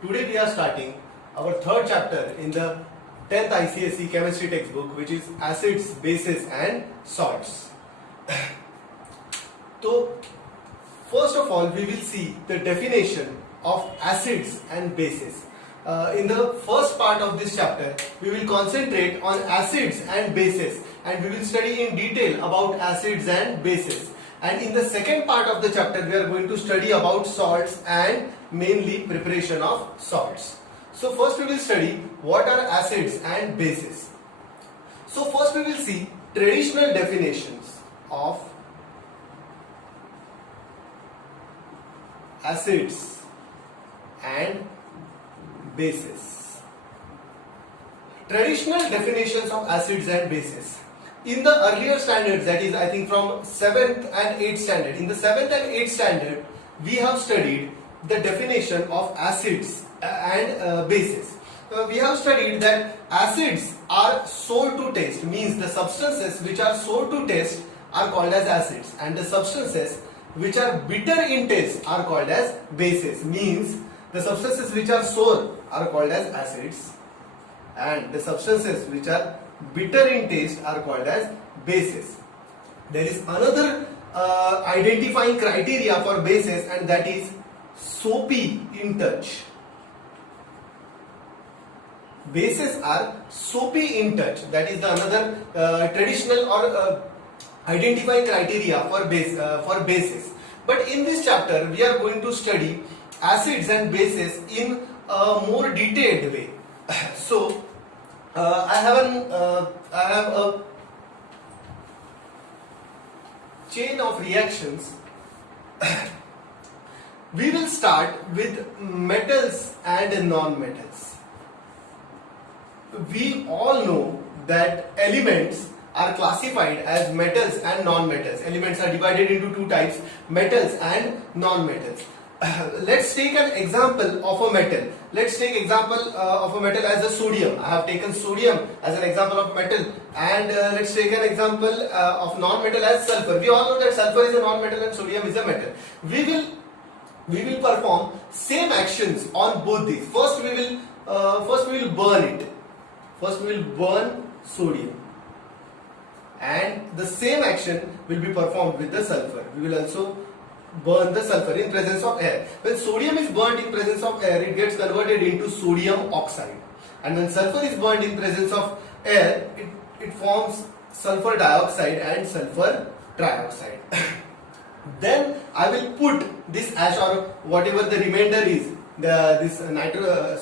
Today we are starting our third chapter in the 10th ICSE chemistry textbook, which is acids, bases and salts. So first of all we will see the definition of acids and bases. In the first part of this chapter we will concentrate on acids and bases, and we will study in detail about acids and bases. And in the second part of the chapter we are going to study about salts and mainly preparation of salts. So first we will study what are acids and bases. So first we will see traditional definitions of acids and bases. Traditional definitions of acids and bases. In the earlier standards, that is I think from 7th and 8th standard, in the 7th and 8th standard we have studied the definition of acids and bases. We have studied that acids are sour to taste, means the substances which are sour to taste are called as acids, and the substances which are bitter in taste are called as bases, means the substances which are sour are called as acids and the substances which are bitter in taste are called as bases. There is another identifying criteria for bases, and that is soapy in touch. Bases are soapy in touch. That is the another traditional or identifying criteria for bases. But in this chapter we are going to study acids and bases in a more detailed way. So I have a chain of reactions. We will start with metals and non-metals. We all know that elements are classified as metals and non-metals. Elements are divided into two types, metals and non-metals. Let's take an example of a metal. Let's take example of a metal as a sodium. I have taken sodium as an example of metal, and let's take an example of non-metal as sulfur. We all know that sulfur is a non-metal and sodium is a metal. We will perform same actions on both these. First we will burn it. First we will burn sodium, and the same action will be performed with the sulfur. We will also burn the sulfur in presence of air. When sodium is burnt in presence of air, it gets converted into sodium oxide, and when sulfur is burnt in presence of air, it forms sulfur dioxide and sulfur trioxide. Then I will put this ash or whatever the remainder is, this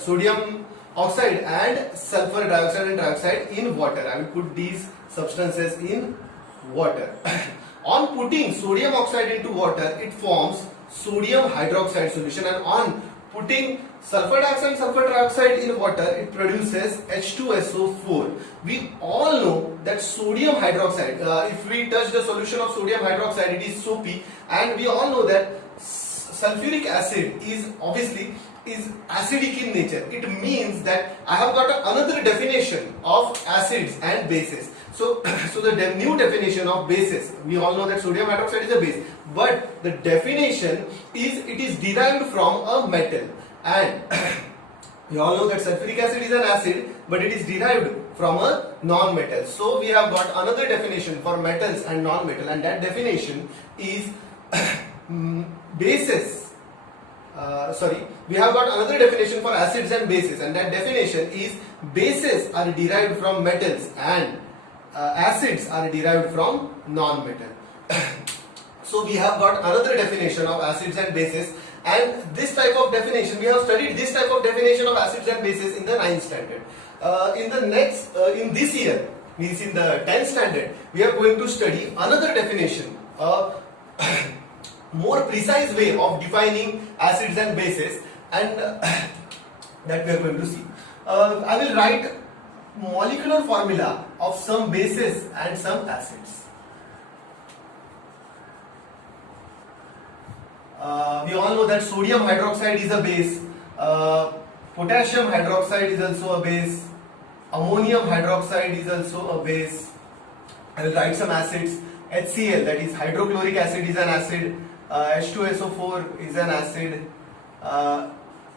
sodium oxide and sulfur dioxide and trioxide in water. I will put these substances in water. On putting sodium oxide into water, it forms sodium hydroxide solution, and on putting sulfur dioxide and sulfur trioxide in water, it produces H2SO4. We all know that sodium hydroxide, if we touch the solution of sodium hydroxide, it is soapy, and we all know that sulfuric acid is obviously acidic in nature. It means that I have got another definition of acids and bases. So the new definition of bases, we all know that sodium hydroxide is a base, but the definition is it is derived from a metal, and we all know that sulfuric acid is an acid, but it is derived from a non-metal. So we have got another definition for metals and non-metal, and that definition is bases. We have got another definition for acids and bases, and that definition is bases are derived from metals and acids are derived from non-metal. So we have got another definition of acids and bases, and this type of definition, we have studied this type of definition of acids and bases in the 9th standard. In this year, means in the 10th standard, we are going to study another definition, more precise way of defining acids and bases, and that we are going to see. I will write molecular formula of some bases and some acids. We all know that sodium hydroxide is a base, potassium hydroxide is also a base, ammonium hydroxide is also a base. I will write some acids. HCl, that is hydrochloric acid, is an acid. H2SO4 is an acid.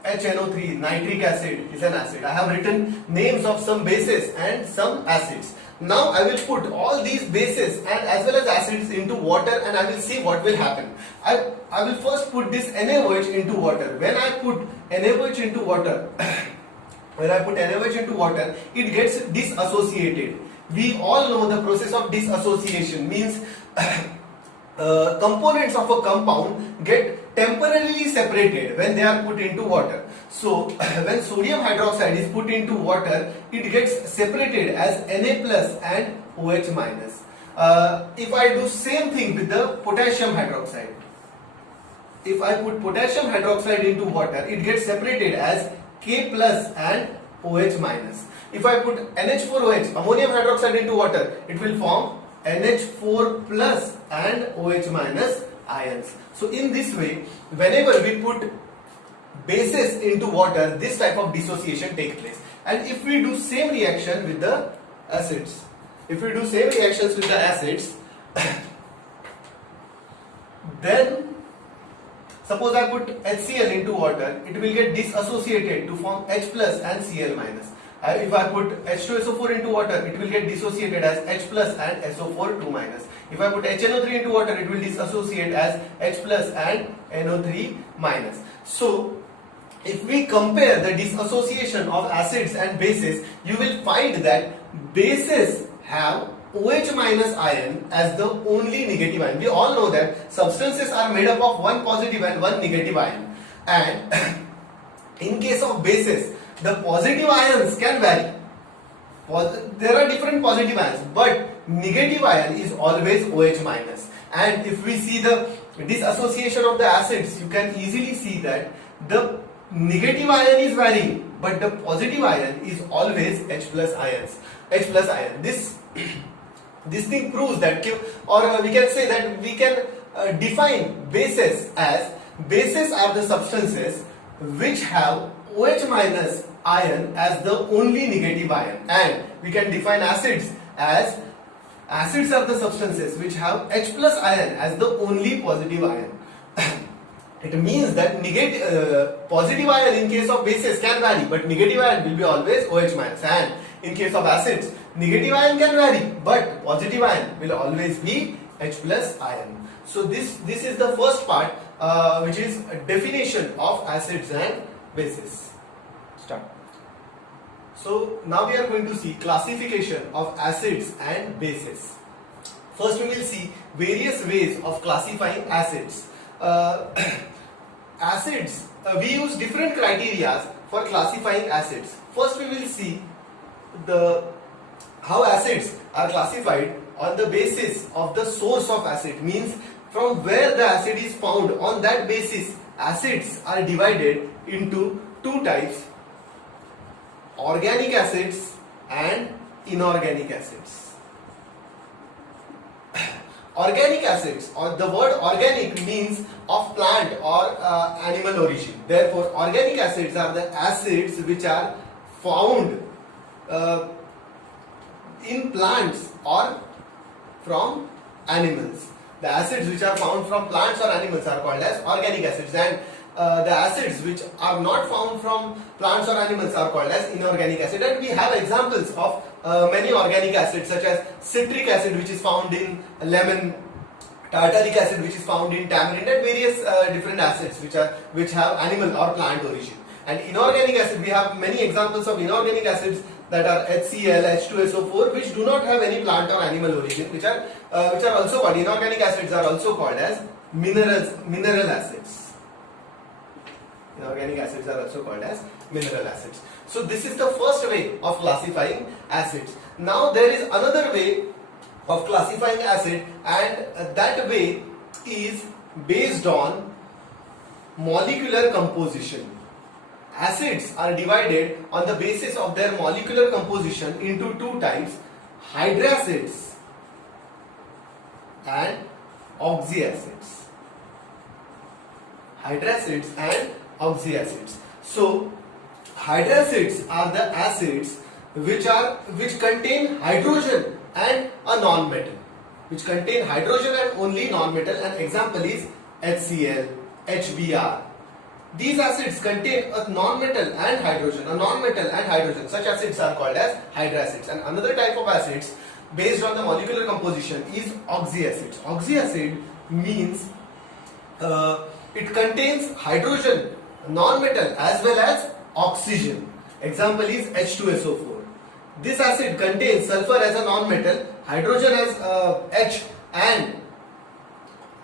HNO3, nitric acid is an acid. I have written names of some bases and some acids. Now I will put all these bases and as well as acids into water and I will see what will happen. I will first put this NaOH into water. When I put NaOH into water, it gets disassociated. We all know the process of dissociation means components of a compound get temporarily separated when they are put into water. So when sodium hydroxide is put into water, it gets separated as Na plus and OH minus. If I do same thing with the potassium hydroxide, if I put potassium hydroxide into water, it gets separated as K plus and OH minus. If I put NH4OH, ammonium hydroxide into water, it will form NH4 plus and OH minus ions. So in this way, whenever we put bases into water, this type of dissociation takes place. And if we do same reaction with the acids, then suppose I put HCl into water, it will get disassociated to form H plus and Cl minus. If I put H2SO4 into water, it will get dissociated as H plus and SO4 2 minus. If I put HNO3 into water, it will dissociate as H plus and NO3 minus. So if we compare the dissociation of acids and bases, you will find that bases have OH minus ion as the only negative ion. We all know that substances are made up of one positive and one negative ion. And in case of bases, the positive ions can vary. There are different positive ions, but negative ion is always OH minus. And if we see the dissociation of the acids, you can easily see that the negative ion is varying, but the positive ion is always H plus ion. This thing proves that, or we can say that we can define bases as bases are the substances which have OH minus ion as the only negative ion, and we can define acids as acids are the substances which have H plus ion as the only positive ion. It means that positive ion in case of bases can vary, but negative ion will be always OH minus. And in case of acids, negative ion can vary, but positive ion will always be H plus ion. So this is the first part, which is a definition of acids and bases. Start. So now we are going to see classification of acids and bases. First we will see various ways of classifying acids. Acids, we use different criteria for classifying acids. First we will see how acids are classified on the basis of the source of acid, means from where the acid is found. On that basis, acids are divided into two types: organic acids and inorganic acids. Organic acids, or the word organic means of plant or animal origin. Therefore, organic acids are the acids which are found in plants or from animals. The acids which are found from plants or animals are called as organic acids, and the acids which are not found from plants or animals are called as inorganic acid. And we have examples of many organic acids such as citric acid, which is found in lemon, tartaric acid, which is found in tamarind, and various different acids which have animal or plant origin. And inorganic acid, we have many examples of inorganic acids that are HCl, H2SO4, which do not have any plant or animal origin, which are also called inorganic acids, are also called as mineral acids. Inorganic acids are also called as mineral acids. So this is the first way of classifying acids. Now there is another way of classifying acid, and that way is based on molecular composition. Acids are divided on the basis of their molecular composition into two types: hydracids and oxyacids. Hydracids and oxyacids. So hydracids are the acids which contain hydrogen and a non-metal, which contain hydrogen and only non-metal, and example is HCl, HBr, These acids contain a non-metal and hydrogen. Such acids are called as hydroacids. And another type of acids based on the molecular composition is oxyacids. Oxyacid means it contains hydrogen, non-metal as well as oxygen. Example is H2SO4. This acid contains sulfur as a non-metal, hydrogen as H, and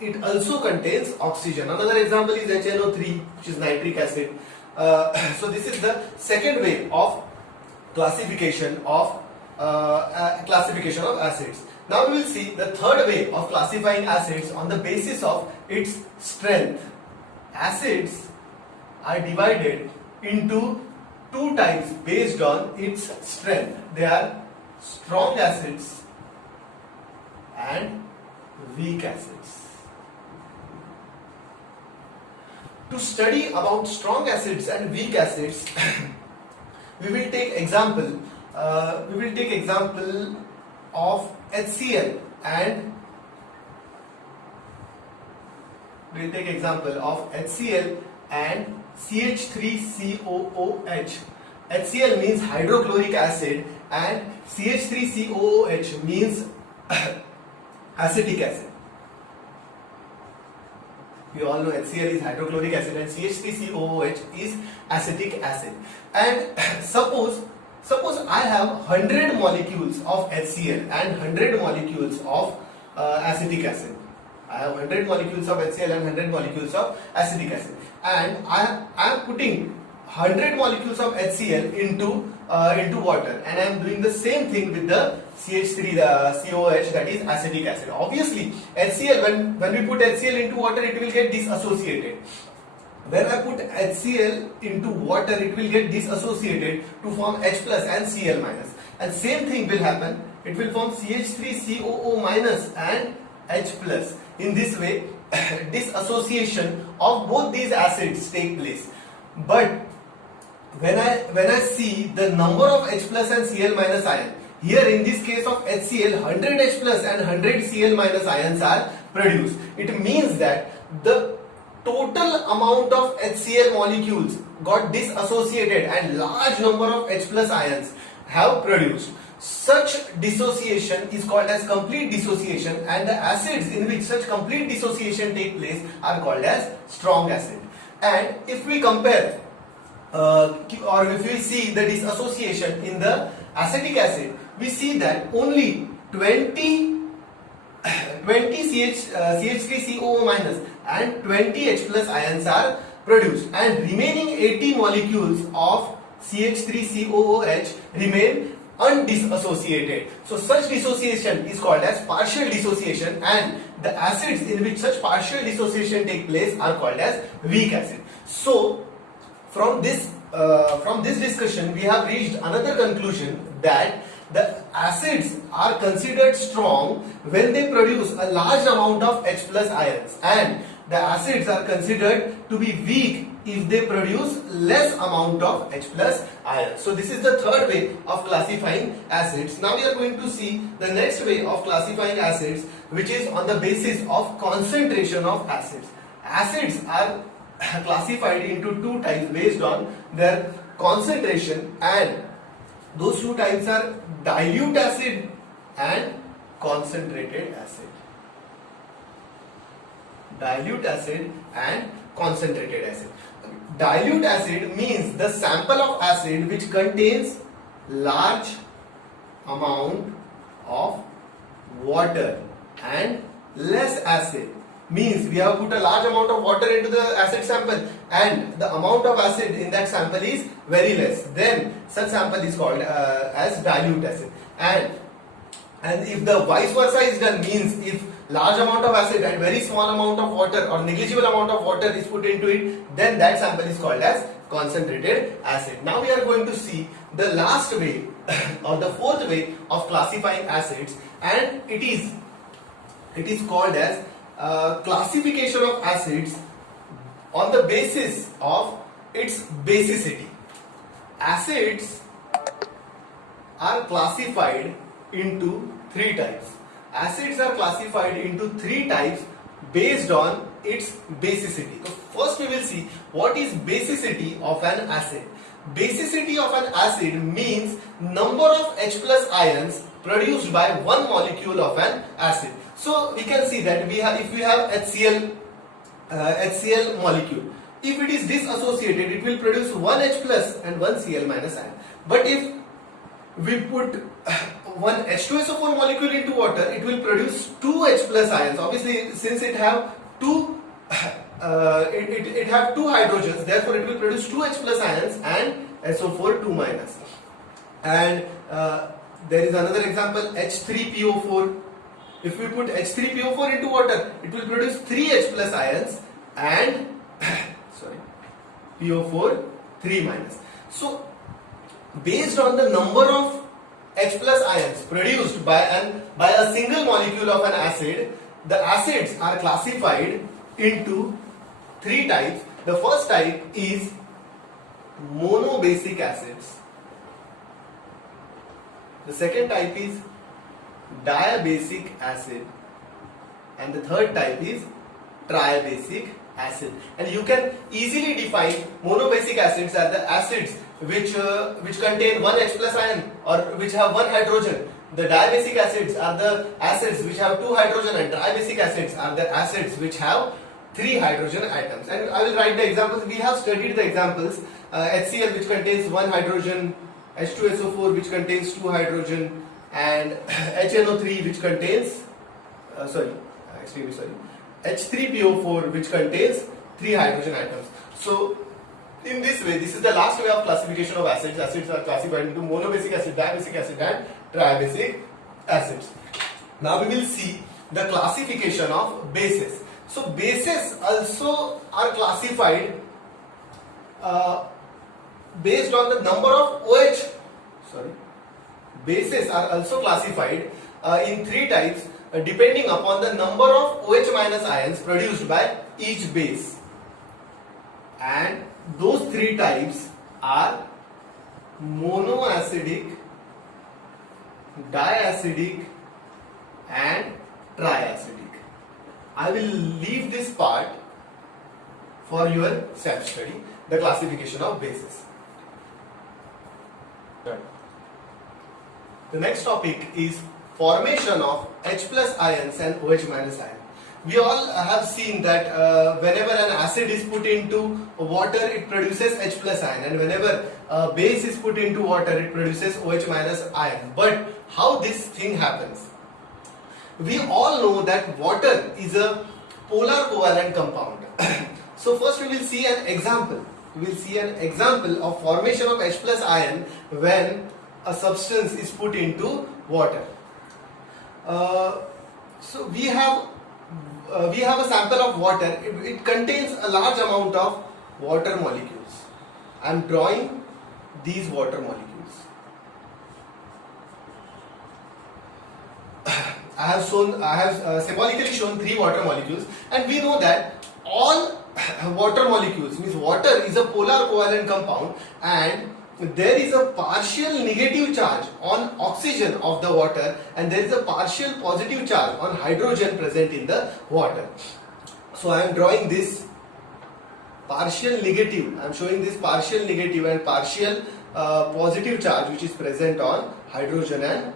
it also contains oxygen. Another example is HNO3, which is nitric acid. So this is the second way of classification of acids. Now we will see the third way of classifying acids on the basis of its strength. Acids are divided into two types based on its strength. They are strong acids and weak acids. To study about strong acids and weak acids, we will take example of HCl and CH3COOH. HCl means hydrochloric acid and CH3COOH means acetic acid. You all know HCl is hydrochloric acid and CH3COOH is acetic acid. And suppose I have 100 molecules of HCl and 100 molecules of acetic acid. I have 100 molecules of HCl and 100 molecules of acetic acid, and I am putting 100 molecules of HCl into water, and I am doing the same thing with the CH3COOH, that is acetic acid. Obviously, HCl, when we put HCl into water, it will get disassociated. When I put HCl into water, it will get disassociated to form H plus and Cl minus. And same thing will happen. It will form CH3COO minus and H plus. In this way, disassociation of both these acids take place. But when I see the number of H plus and Cl minus ion, here in this case of HCl, 100 H plus and 100 Cl minus ions are produced. It means that the total amount of HCl molecules got disassociated and large number of H plus ions have produced. Such dissociation is called as complete dissociation, and the acids in which such complete dissociation take place are called as strong acid. And if we compare or if we see the dissociation in the acetic acid, we see that only 20 CH3COO minus and 20 H plus ions are produced, and remaining 80 molecules of CH3COOH remain undisassociated. So such dissociation is called as partial dissociation, and the acids in which such partial dissociation take place are called as weak acid. So from this discussion, we have reached another conclusion, that the acids are considered strong when they produce a large amount of H plus ions, and the acids are considered to be weak if they produce less amount of H plus ions. So this is the third way of classifying acids. Now we are going to see the next way of classifying acids, which is on the basis of concentration of acids. Acids are classified into two types based on their concentration, and those two types are dilute acid and concentrated acid. Dilute acid and concentrated acid. Dilute acid means the sample of acid which contains large amount of water, and less acid means we have put a large amount of water into the acid sample and the amount of acid in that sample is very less. Then such sample is called as dilute acid. And if the vice versa is done, means if large amount of acid and very small amount of water or negligible amount of water is put into it, then that sample is called as concentrated acid. Now we are going to see the last way or the fourth way of classifying acids, and it is called as classification of acids on the basis of its basicity. Acids are classified into three types. Acids are classified into three types based on its basicity. So first we will see what is basicity of an acid. Basicity of an acid means number of H plus ions produced by one molecule of an acid. So we can see that if we have HCl molecule, if it is dissociated, it will produce one H plus and one Cl minus ion. But if we put one H2SO4 molecule into water, it will produce two H plus ions. Obviously, since it have two it have two hydrogens, therefore it will produce two H plus ions and SO4 2 minus. And there is another example, H3PO4. If we put H3PO4 into water, it will produce 3 H plus ions and PO4 3 minus. So based on the number of H plus ions produced by a single molecule of an acid, the acids are classified into three types. The first type is monobasic acids. The second type is diabasic acid, and the third type is triabasic acid. And you can easily define monobasic acids as the acids which contain one H plus ion or which have one hydrogen. The diabasic acids are the acids which have two hydrogen, and triabasic acids are the acids which have three hydrogen atoms. And I will write the examples. We have studied the examples. HCl, which contains one hydrogen, H2SO4, which contains two hydrogen, and HNO3, which contains H3PO4, which contains three hydrogen atoms. So in this way, this is the last way of classification of acids. Acids are classified into monobasic acid, diabasic acid and triabasic acids. Now we will see the classification of bases. So bases also are classified based on the number of OH. Bases are also classified in three types depending upon the number of OH minus ions produced by each base. And those three types are monoacidic, diacidic and triacidic. I will leave this part for your self-study, the classification of bases. The next topic is formation of H plus ions and OH minus ion. We all have seen that whenever an acid is put into water, it produces H plus ion, and whenever a base is put into water, it produces OH minus ion. But how this thing happens? We all know that water is a polar covalent compound. So first we will see an example. We will see an example of formation of H plus ion when a substance is put into water. So we have a sample of water. It contains a large amount of water molecules. I am drawing these water molecules. I have symbolically shown three water molecules, and we know that all water molecules, means water is a polar covalent compound, and there is a partial negative charge on oxygen of the water, and there is a partial positive charge on hydrogen present in the water. So I am drawing this partial negative. I am showing this partial negative and partial positive charge which is present on hydrogen and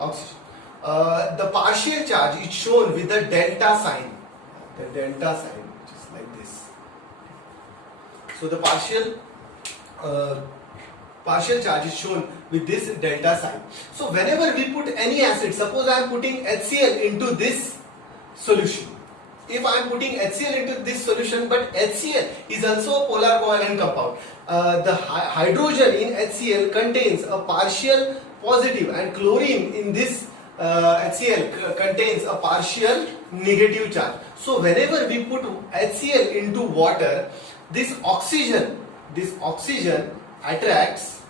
oxygen. The partial charge is shown with the delta sign. The delta sign, which is like this. So the partial charge is shown with this delta sign. So whenever we put any acid, suppose I am putting HCl into this solution. If I am putting HCl into this solution, but HCl is also a polar covalent compound. The hydrogen in HCl contains a partial positive, and chlorine in this HCl contains a partial negative charge. So whenever we put HCl into water, this oxygen attracts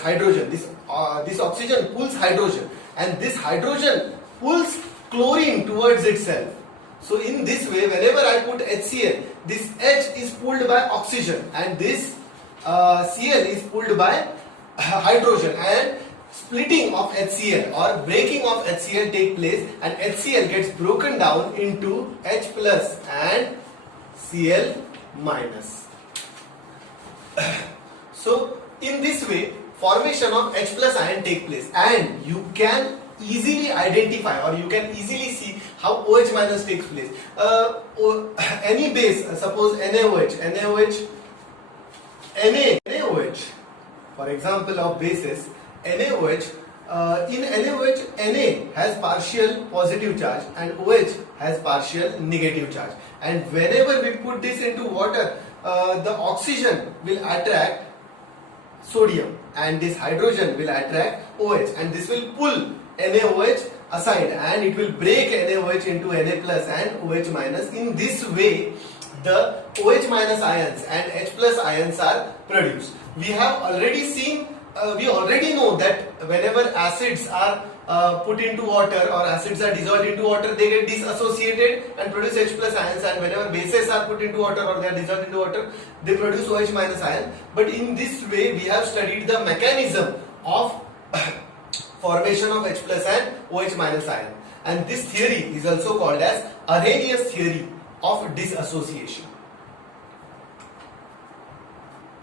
hydrogen. This oxygen pulls hydrogen, and this hydrogen pulls chlorine towards itself. So in this way, whenever I put HCl, this H is pulled by oxygen, and this Cl is pulled by hydrogen, and splitting of HCl or breaking of HCl take place, and HCl gets broken down into H plus and Cl minus. So in this way formation of H plus ion take place, and you can easily identify or you can easily see how OH minus takes place. Any base, suppose NaOH, for example of bases, NaOH, in NaOH, Na has partial positive charge and OH has partial negative charge, and whenever we put this into water, the oxygen will attract sodium and this hydrogen will attract OH, and this will pull NaOH aside and it will break NaOH into Na plus and OH minus. In this way the OH minus ions and H plus ions are produced. We have already seen, we already know that whenever acids are put into water or acids are dissolved into water, they get disassociated and produce H plus ions, and whenever bases are put into water or they are dissolved into water, they produce OH minus ion. But in this way we have studied the mechanism of formation of H plus and OH minus ion, and this theory is also called as Arrhenius theory of dissociation.